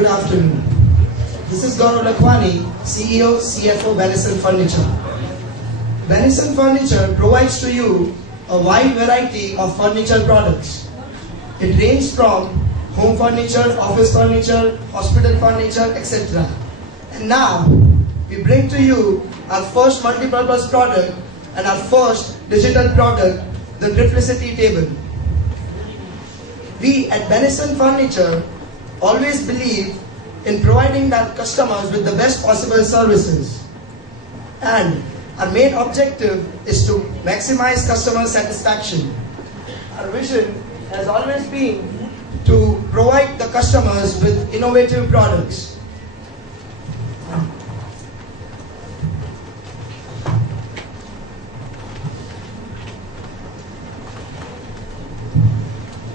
Good afternoon. This is Gaurav Lakhwani, CEO, CFO, Benison Furniture. Benison Furniture provides to you a wide variety of furniture products. It ranges from home furniture, office furniture, hospital furniture, etc. And now, we bring to you our first multi-purpose product and our first digital product, the Triplicity table. We at Benison Furniture always believe in providing our customers with the best possible services. And our main objective is to maximize customer satisfaction. Our vision has always been to provide the customers with innovative products.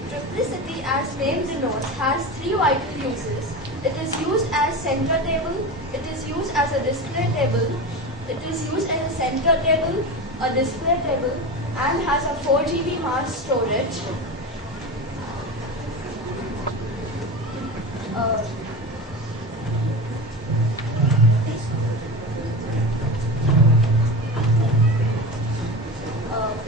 Triplicity, as name denotes, has three vital uses. It is used as center table, it is used as a display table, it is used as a center table, a display table, and has a 4 GB mass storage.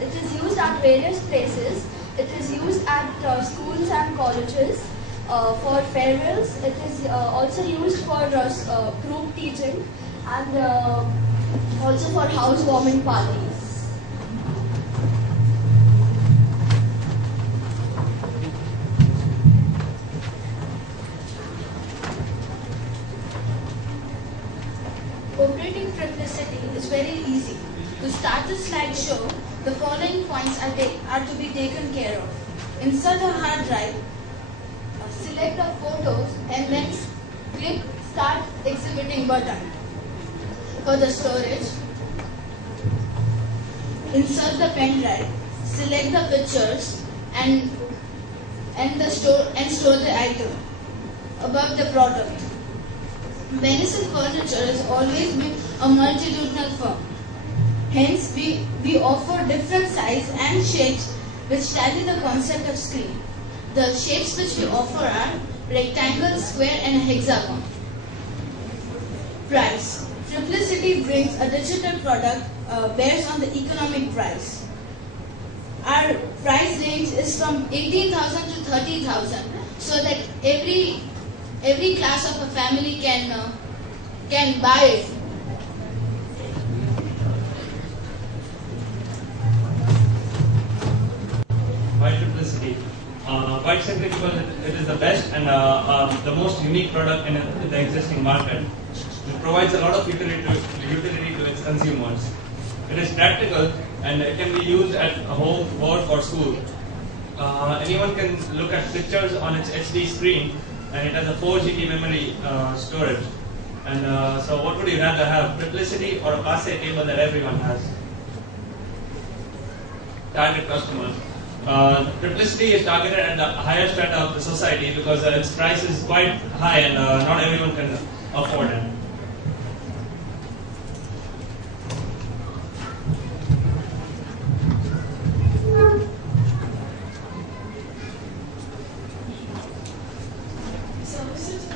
It is used at various places. It is used at schools and colleges for farewells. It is also used for group teaching and also for housewarming parties. Operating Triplicity is very easy. To start the slideshow, the following points are to be taken care of. Insert a hard drive, select the photos, and then click Start Exhibiting button. For the storage, insert the pen drive, select the pictures, and store the item. Above the product. Benison Furniture has always been a multitudinal firm. Hence, we offer different sizes and shapes which tally the concept of screen. The shapes which we offer are rectangle, square, and hexagon. Price. Triplicity brings a digital product based on the economic price. Our price range is from 18,000 to 30,000, so that every class of a family can buy it. Why Triplicity? Quite simply because it is the best and the most unique product in the existing market. It provides a lot of utility to its consumers. It is practical and it can be used at home, work or school. Anyone can look at pictures on its HD screen, and it has a 4 GB memory storage. And so what would you rather have, Triplicity or a passe table that everyone has? Target customers. Triplicity is targeted at the higher strata of the society because its price is quite high and not everyone can afford it. Services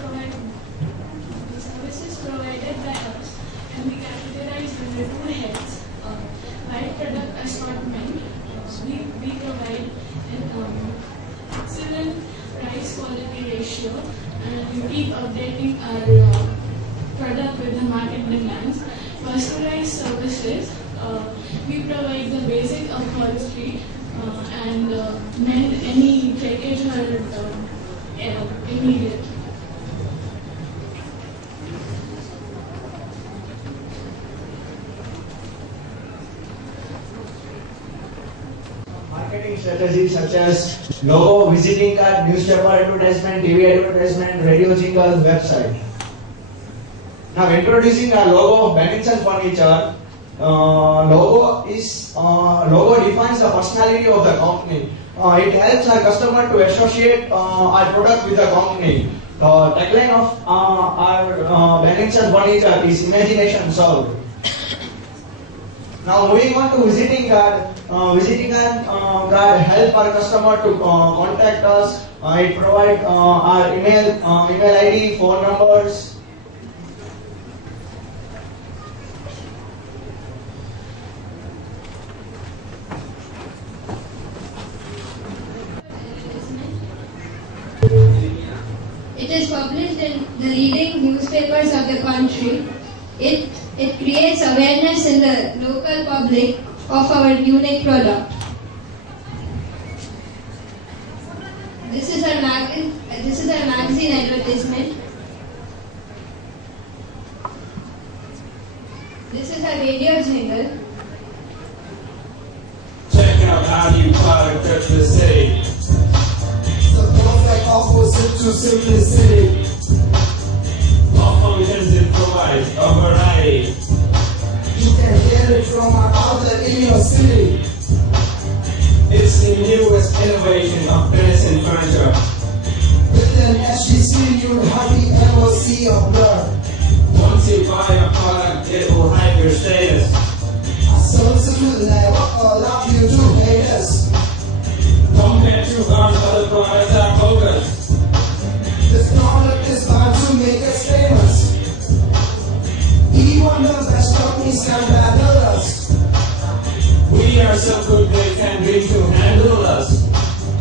provided by us can be categorized into two heads. By product assortment, we provide an excellent price-quality ratio, and we keep updating our product with the market demands. Personalized services, we provide the basic upholstery and mend any breakage or immediate. Marketing strategies such as logo, visiting card, newspaper advertisement, TV advertisement, radio jingle, website. Now introducing our logo, Benison Furniture. Logo defines the personality of the company. It helps our customer to associate our product with the company. The tagline of our Benison Furniture is imagination solved. Now moving on to visiting card. Card help our customer to contact us. It provide our email ID, phone numbers. It is published in the leading newspapers of the country. It creates awareness in the local public of our unique product. This is our magazine advertisement. This is our radio jingle. Check out our new product at the city. The perfect opposite to simplicity. All functions it provides a variety. You can get it from our outlet in your city. It's the newest innovation of venison furniture. With an SGC, you'll hardly ever see a blur. Once you buy a product, it will hide your status. Our services will never allow you to hate us. Compared to our other products that focus. This product is bound to make us famous. Even the best companies can battle us. We are so good they can dream to handle us.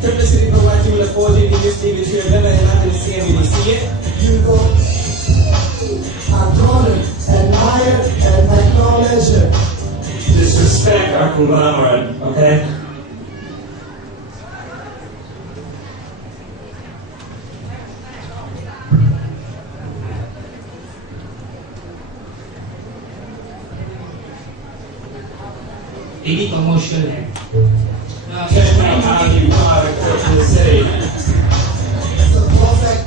Triple City provides you with 4G DSP which you have never had in the CME. See it? You go, adore it, admire it, and acknowledge it. Disrespect our conglomerate, okay? TV commercial है. Check out our new product at the city. The perfect.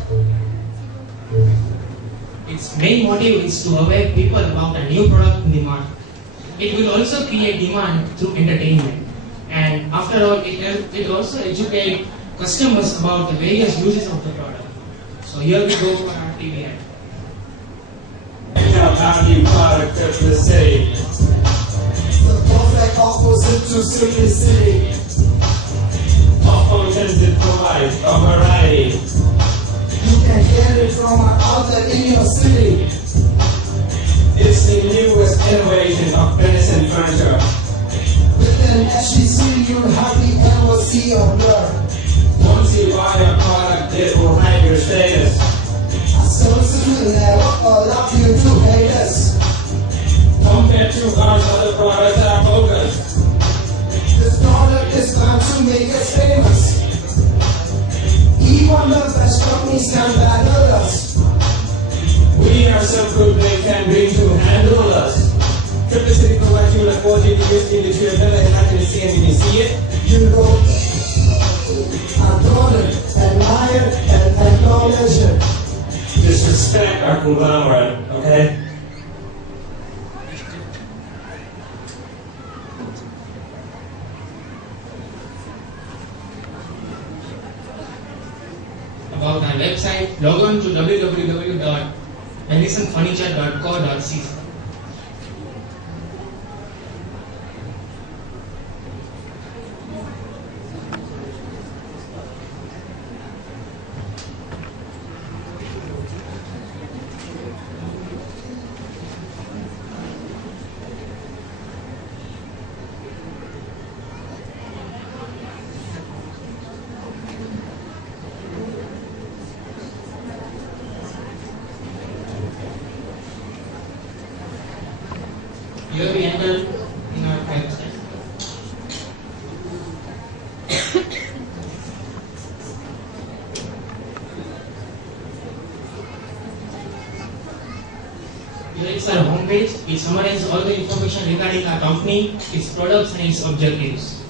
Its main motive is to aware people about a new product in the market. It will also create demand through entertainment, and after all, it also educate customers about the various uses of the product. So here we go for our TV ad. Check out our new product at the city. The perfect opposite to simplicity. All functions it provides a variety. You can get it from our outlet in your city. It's the newest innovation of venison furniture. With an SGC, you'll hardly ever see a blur. Once you buy a product, it will hide your status. Our services will never allow you to hate us. Compared to our other products that focus. This product is bound to make us famous. Even the best companies can battle us. We are so good they can dream to handle us. Triple City provides you with 4G DSP which you have never had in the CME. See it? You go, adore it, admire it, and acknowledge it. Disrespect our conglomerate, okay? About our website, log on to www.venisonfurniture.co.cz. Here we enter in our website. Here is our homepage. It summarizes all the information regarding our company, its products, and its objectives.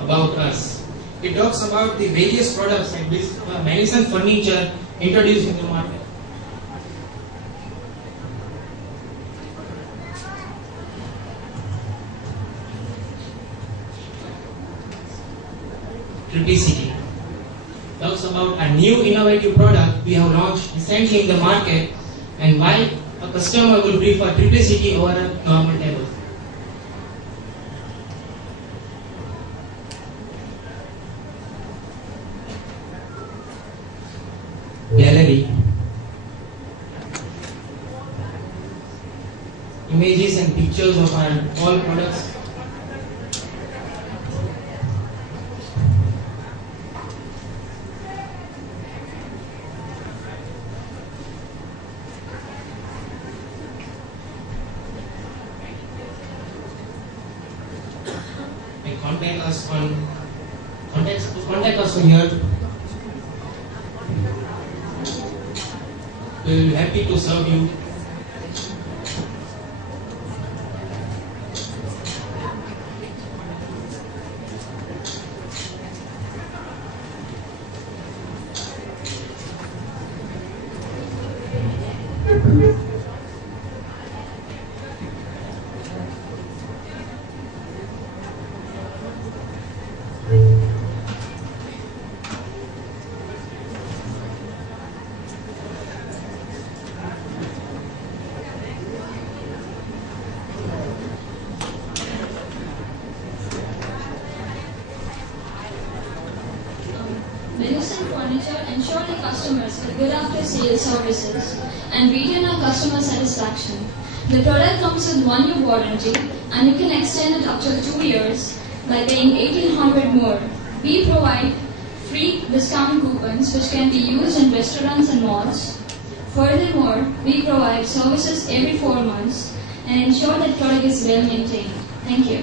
About us. It talks about the various products like this Venison Furniture introduced in the market. Triplicity. Talks about a new innovative product we have launched recently in the market and why a customer will prefer Triplicity over a normal table. Gallery. Images and pictures of our all products. And contact us on here. We will be happy to serve you. Benison Furniture ensure the customers with good after-sales services and retain our customer satisfaction. The product comes with 1 year warranty and you can extend it up to 2 years by paying $1,800 more. We provide free discount coupons which can be used in restaurants and malls. Furthermore, we provide services every 4 months and ensure that product is well maintained. Thank you.